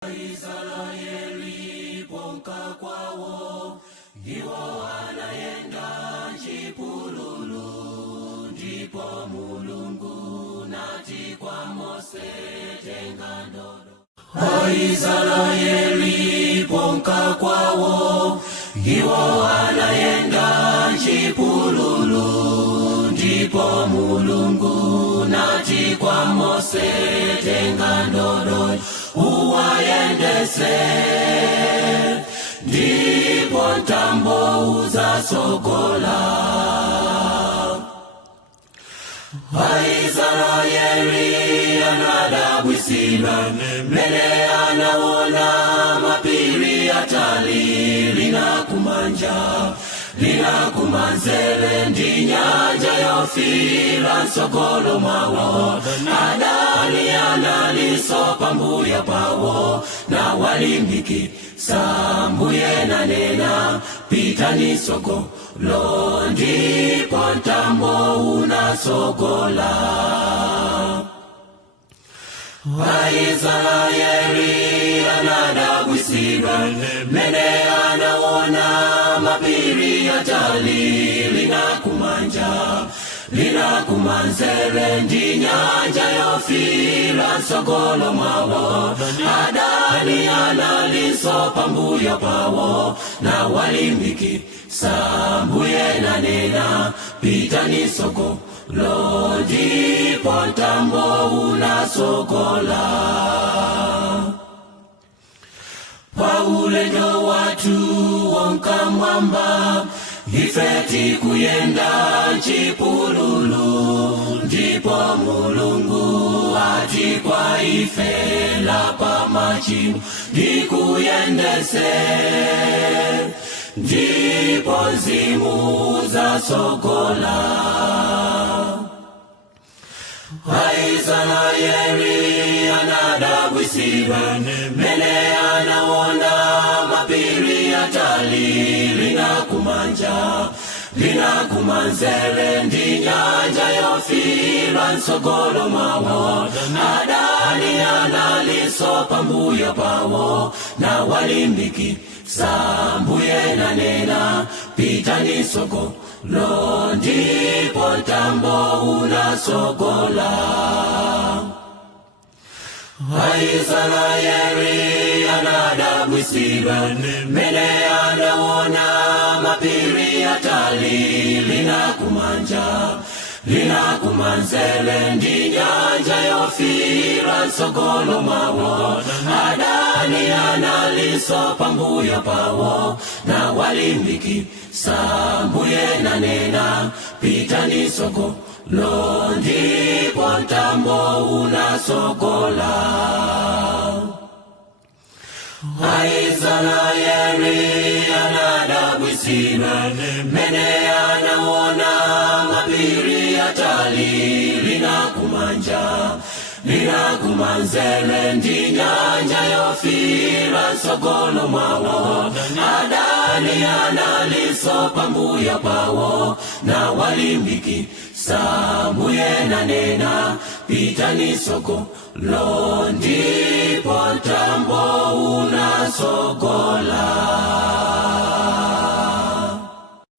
Israeli bonka kwawo iwo anayenda chipululu, ndipo Mulungu nati kwa Mose tenga ndodo. Israeli bonka kwawo iwo anayenda chipululu, ndipo Mulungu nati kwa Mose tenga ndodo uwayendese, ndipo ntambo uzasogola. Aisraeli anadabwisira mene anaona mapiri atali linakumanzere ndi nyanja yofira nsogolo mwawo. Adani analiso pambuya pawo na walimbiki sambuye nanena pitani sogolo, ndipo ntambo unasogola. Aisraeli anadabwisira mene anaona mapiri atali linakumanzere ndi nyanja yofira nsogolo mwawo. Adani analiso pambuya pawo na walimbiki sambuye nanena pitani sogolo, ndipo ntambo unasogola. Paulendo watu wonka mwamba ifeti kuyenda chipululu, ndipo Mulungu ati kwa ife lapa machimo ndikuyendese, ndipo zimu zasogola. Aisraeli anadabwisira mene anaona mapiri atali linakumanzere ndi nyanja yofira nsogolo mwawo. Adani analiso pambuya pawo na walimbiki sambuye nanena pitani sogolo, ndipo ntambo unasogola. Aisraeli anadabwisira mene anaona mapiri atali linakumanzere ndi nyanja yofira nsogolo mwawo. Adani analiso pambuya pawo na walimbiki sambuye nanena pitani sogolo, ndipo ntambo unasogola. Aisraeli anadabwisira mene anaona mapiri atali linakumanzere ndi nyanja yofira nsogolo mwawo. Adani analiso pambuya pawo na walimbiki sambuye nanena pitani sogolo, ndipo ntambo unasogola.